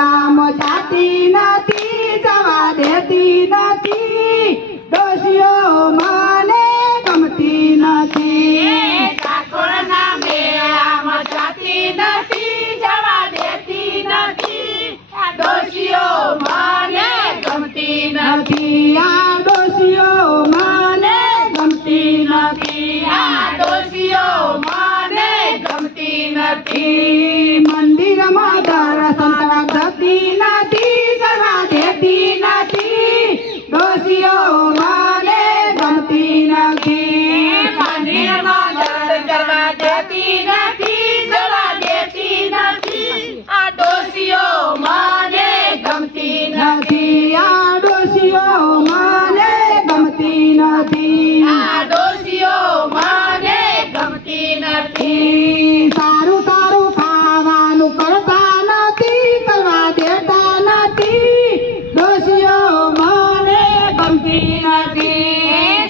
મેળામાં જાતી નથી, જવા દેતી નથી, ડોશીઓ મને ગમતી નથી. ઠાકોરના મેળામાં જાતી નથી, જવા દેતી નથી, ડોશીઓ મને ગમતી નથી. આ ડોશીઓ મને ગમતી નથી, આ ડોશીઓ મને ગમતી નથી. મંદિરમાં દર્શન થતી નથી, જવા દેતી નથી, ડોશીઓ મને ગમતી નથી. મંદિરમાં દર્શન કરવા દેતી નથી, જવા દેતી નથી, આ ડોશીઓ મને ગમતી નથી. આ ડોશીઓ મને ગમતી નથી, આ ડોશીઓ મને ગમતી નથી. સારું સારું ખાવાનું કરતા નથી, કરવા દેતા નથી, ડોશીઓ મને ગમતી નથી.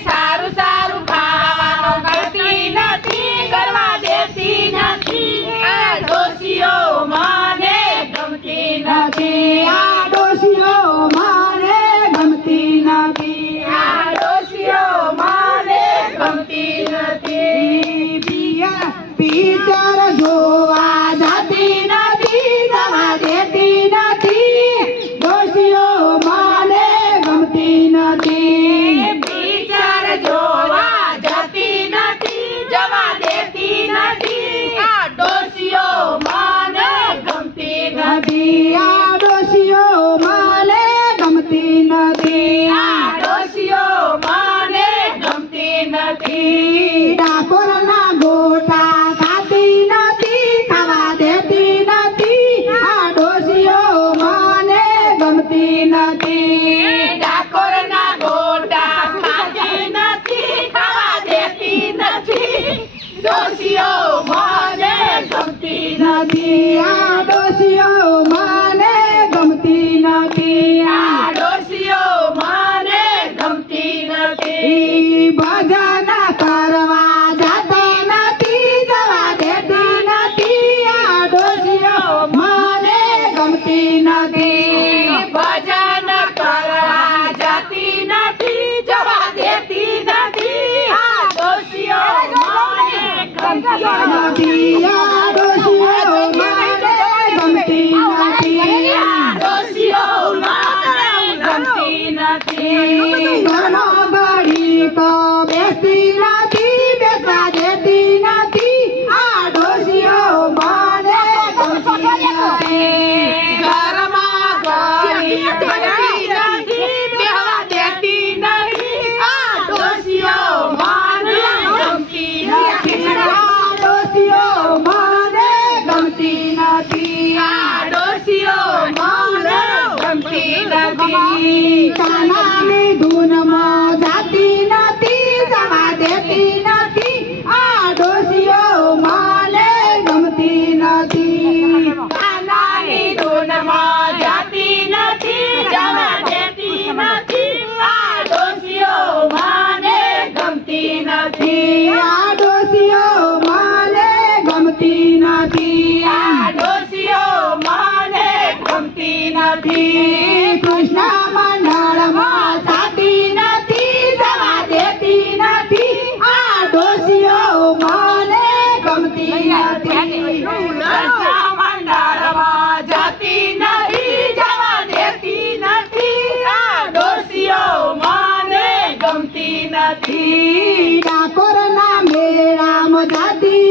સારું સારું ખાવાનું કરતી નથી, કરવા દેતી નથી, આ ડોશીઓ મને ગમતી નથી. આ ડોશીઓ મને ગમતી નથી, આ ડોશીઓ મને ગમતી નથી. પિક્ચર જોવા જાતી નથી, જવા દેતી નથી, ડોશીઓ મને ગમતી નથી. પિક્ચર જોવા જતી નથી, જવા દેતી નથી, આ ડોશીઓ મને ગમતી નથી. આ ડોશીઓ મને ગમતી નથી, આ ડોશીઓ મને ગમતી નથી. ડાકોરના ગોટા ખાતી નથી, ખાવા દેતી નથી, આ ડોશીઓ મને ગમતી નથી. ડાકોરના ગોટા ખાતી નથી, ખાવા દેતી નથી, ડોશીઓ મને ગમતી નથી. આ ડોશીઓ મને ગમતી નથી, આ ડોશીઓ મને ગમતી નથી. ભજન કરવા જાતી નથી, જવા દેતી નથી, આ ડોશીઓ મને ગમતી નથી. ભજન કરવા જતી નથી, જવા દેતી નથી, આ ડોશીઓ મને ગમતી નથી. આ ડોશીઓ મને ગમતી નથી, આ ડોશીઓ મને ગમતી નથી. ઘણો ઘડીક બેસતી નથી, બેસવા દેતી નથી, આ ડોશીઓ મને ગમતી નથી. ઘરમાં ઘડી બેસતી નથી, બેહવા દેતી નથી, આ ડોશીઓ મને ગમતી નથી. આ ડોશીઓ મને ગમતી નથી, આ ડોશીઓ મને ગમતી નથી. કાનાની ધૂનમાં જાતી નથી, જવા દેતી નથી, આ ડોશીઓ મને ગમતી નથી. કાનાની ધૂનમાં જાતી નથી, જવા દેતી નથી, આ ડોશીઓ મને ગમતી નથી. આ ડોશીઓ મને ગમતી નથી, આ ડોશીઓ મને ગમતી નથી. કૃષ્ણ મંડળમાં જાતી નથી, જવા દેતી નથી, આ ડોશીઓ મને ગમતી નથી. મંડળમાં જાતી નથી, જવા દેતી નથી, આ ડોશીઓ મને ગમતી નથી. ડાકોરના મેળામાં જાતી